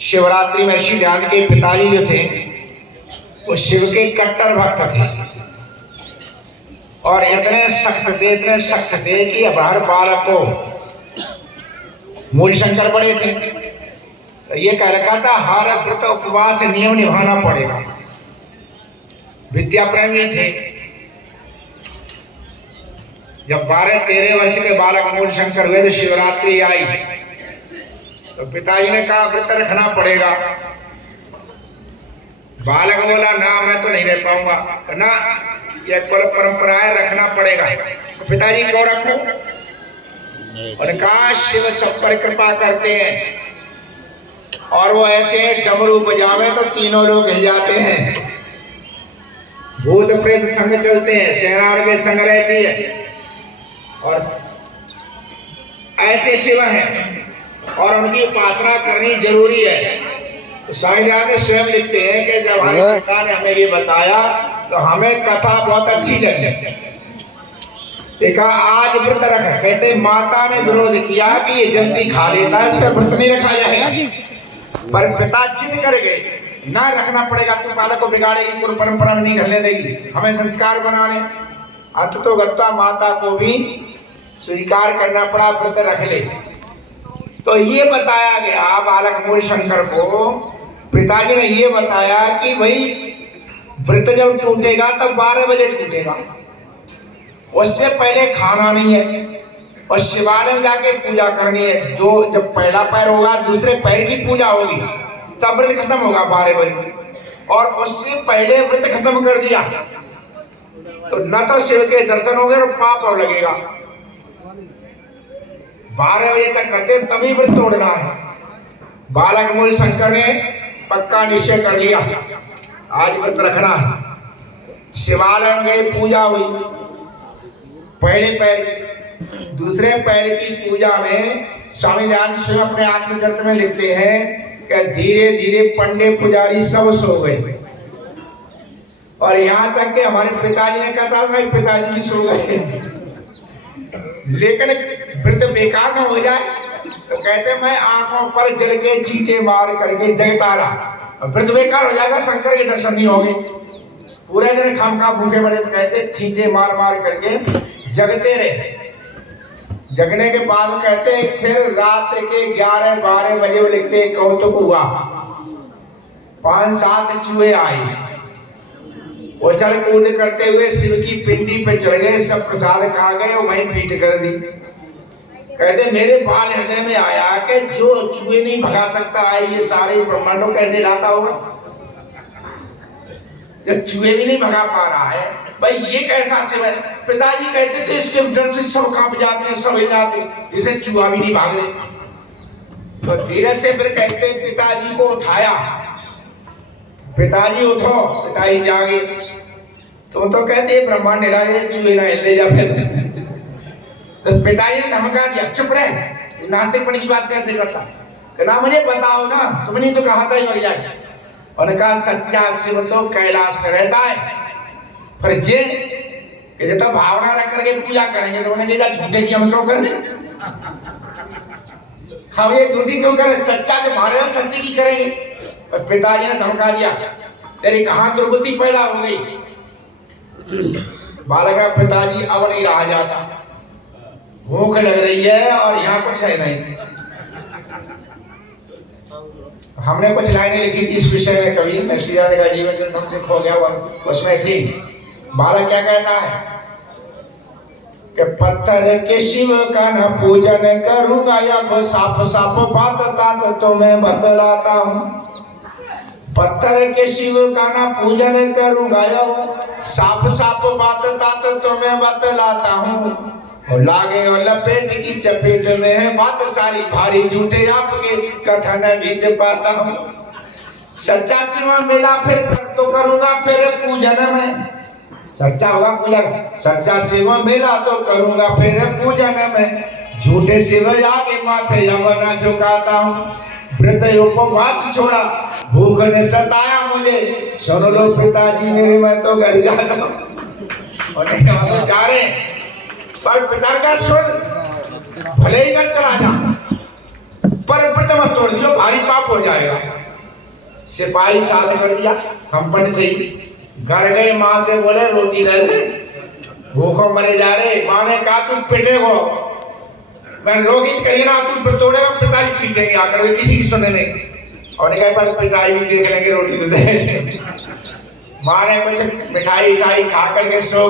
शिवरात्रि में ऋषि ध्यान के पिताजी जो थे वो शिव के कट्टर भक्त थे और इतने सख्त थे कि अब हर बालक को मूल शंकर बड़े थे तो ये कह रखा था हर व्रत उपवास नियम निभाना पड़ेगा। विद्या प्रेमी थे। जब 12-13 वर्ष के बालक मूल शंकर हुए तो शिवरात्रि आई तो पिताजी ने कहा व्रत रखना पड़ेगा। बालक बोला ना मैं तो नहीं रह पाऊंगा। ना ये कुल परंपराएं रखना पड़ेगा। तो पिताजी क्यों रखो? और कहा शिव सब पर कृपा करते हैं और वो ऐसे डमरू बजावे तो तीनों लोग हिल जाते हैं। भूत प्रेत संग चलते हैं, शहरार के संग रहती है और ऐसे शिव हैं और उनकी उपासना करनी जरूरी है। तो स्वामी दयानंद स्वयं लिखते हैं कि जब हमारे पिता ने हमें ये बताया तो हमें कथा बहुत अच्छी लगी। देखा आज व्रत रखा, कहते माता ने विरोध किया कि ये जल्दी खा लेता है, इस पर व्रत नहीं रखा जाएगा। पर पिता जिद कर गए ना रखना पड़ेगा, तू बालक को बिगाड़ेगी, कोई परंपरा में नहीं ढलने देगी, हमें संस्कार बनाने। अंत तो गत्ता माता को भी स्वीकार करना पड़ा, व्रत रख ले। तो ये बताया गया बालक मूल शंकर को, पिताजी ने ये बताया कि भाई व्रत जब टूटेगा तब 12 बजे टूटेगा, उससे पहले खाना नहीं है और शिवालय में जाके पूजा करनी है। दो जब पहला पैर होगा दूसरे पैर की पूजा होगी तब व्रत खत्म होगा 12 बजे, और उससे पहले व्रत खत्म कर दिया तो न तो शिव के दर्शन होंगे और पाप और लगेगा। 12 बजे तक करते तभी व्रत तोड़ना है। बालक मूल शंकर ने पक्का निश्चय कर लिया आज व्रत रखना है। शिवालय में पूजा हुई, पहले पैर दूसरे पैर की पूजा में स्वामी दयानंद स्वयं अपने आत्मचरित्र में लिखते हैं कि धीरे धीरे पंडे पुजारी सब सो गए और यहाँ तक कि हमारे पिताजी ने कहा था भाई पिताजी भी सो गए, लेकिन व्रत बेकार न हो जाए तो कहते मैं आंखों पर जल के छींचे मार करके जगता रहा। व्रत बेकार हो जाएगा, शंकर के दर्शन नहीं होंगे, पूरे दिन खामखा भूखे बने। तो कहते छींचे मार मार करके जगते रहे। जगने के बाद कहते फिर रात के 11-12 बजे लिखते कौतुक हुआ, 5-7 चूहे आए, उछल कूद करते हुए शिव की पिंडी पे चढ़ गए, सब प्रसाद खा गए और वहीं पीट कर दी। कहते मेरे बाल हृदय में आया कि जो चूहे नहीं भगा सकता है ये सारे ब्रह्मांडों कैसे लाता होगा, जब चूहे भी नहीं भगा पा रहा है भाई ये कैसा शिव है। पिताजी कहते थे इसके डर से सब कांप जाते हैं, सब हिल जाते, इसे चूहा भी नहीं भाग रहे। तो धीरे से फिर कहते पिताजी को उठाया, पिताजी उठो, पिताजी जागे। तो कहते ब्रह्मांड हिला रहे, चूहे ना हिलने जा। फिर तो पिताजी ने धमका दिया चुप रहे, नास्तिकपन की बात कैसे करता, कहना मुझे बताओ ना, तुमने तो कहा था ही मर जाए। और कहा सच्चा शिव तो कैलाश में रहता है, पर जे कि तो भावना रख करके पूजा करेंगे तो उन्हें झूठे की हम क्यों करें, हम ये झूठी क्यों करें, सच्चा जो मारे सच्ची की करेंगे। और पिताजी ने धमका दिया तेरी कहाँ दुर्बुद्धि पैदा हो गई। बालक का पिताजी अब नहीं रहा जाता, भूख लग रही है और यहाँ कुछ है नहीं। हमने कुछ लाइनें लिखी थी इस विषय में, कवि मैं श्री राधे का जीवन ग्रंथ हमसे खो गया हुआ उसमें थी। बालक क्या कहता है कि पत्थर के शिव का न पूजन करूंगा, या साफ साफ बात तात तो मैं बतलाता हूँ। पत्थर के शिव का न पूजन करूंगा, या साफ साफ बात तात तो मैं बतलाता हूँ। और लागे और लपेट की चपेट में है बात सारी भारी, झूठे आपके कथन बीच पाता हूँ। सच्चा शिव मिला फिर तो करूंगा फिर पूजन में, सच्चा हुआ पूजन, सच्चा शिव मिला तो करूंगा फिर पूजन में। झूठे शिव आगे माथे यवना झुकाता हूँ। व्रत उपवास छोड़ा, भूख ने सताया मुझे, सुन लो पिताजी मेरे, मैं तो घर जाता हूँ। और तो जा रहे पर पिता का सुन भले ही कर चला जा, पर व्रत मत तोड़ दियो, भारी पाप हो जाएगा। सिपाही साथ कर दिया, कंपनी थी। घर गई माँ से बोले रोटी दे दे, भूखों मरे जा रहे। माँ ने कहा तुम पिटे हो, मैं रोगित कही ना तुम पर तोड़े, पिताजी पीटेंगे आकर के, किसी की सुने नहीं। और कहा पर पिटाई भी देख लेंगे, रोटी तो दे। माँ ने कुछ मिठाई खा करके सो